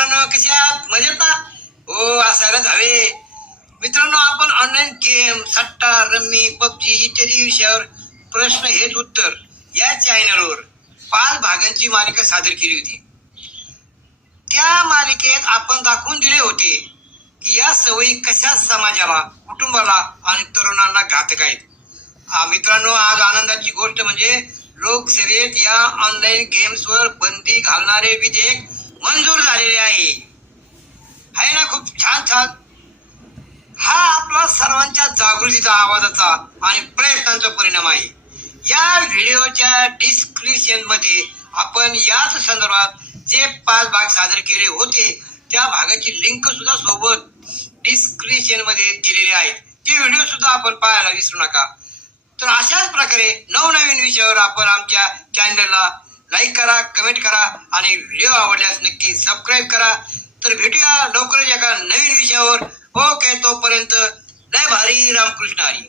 मित्रांनो कसे आहात? मजेत ना? हो असायलाच हवे मित्रांनो आपण ऑनलाईन गेम सट्टा रम्मी पबजी इत्यादी विषयावर प्रश्न हेच उत्तर या चॅनलवर पाच भागांची मालिका सादर केली होती. त्या मालिकेत आपण दाखवून दिले होते की या सवयी कशा समाजाला कुटुंबाला आणि तरुणांना घातक आहेत. मित्रांनो आज आनंदाची गोष्ट म्हणजे लोकसभेत या ऑनलाईन गेम्सवर बंदी घालणारे विधेयक मंजूर झालेले आहे. आहे ना खूप छान छान. हा आपला सर्वांच्या जागृतीचा आवाजाचा आणि प्रयत्नांचा परिणाम आहे. या व्हिडिओच्या डिस्क्रिप्शनमध्ये आपण याच संदर्भात जे पाच भाग सादर केले होते त्या भागाची लिंक सुद्धा सोबत डिस्क्रिप्शनमध्ये दिलेले आहेत. ते व्हिडिओ सुद्धा आपण पाहायला विसरू नका. तर अशाच प्रकारे नवनवीन विषयावर आपण आमच्या चॅनलला लाईक करा कमेंट करा आणि व्हिडिओ आवडल्यास नक्की सबस्क्राईब करा. तर भेटूया लवकरच एका नवीन विषयावर. ओके तोपर्यंत लय भारी रामकृष्ण हरी.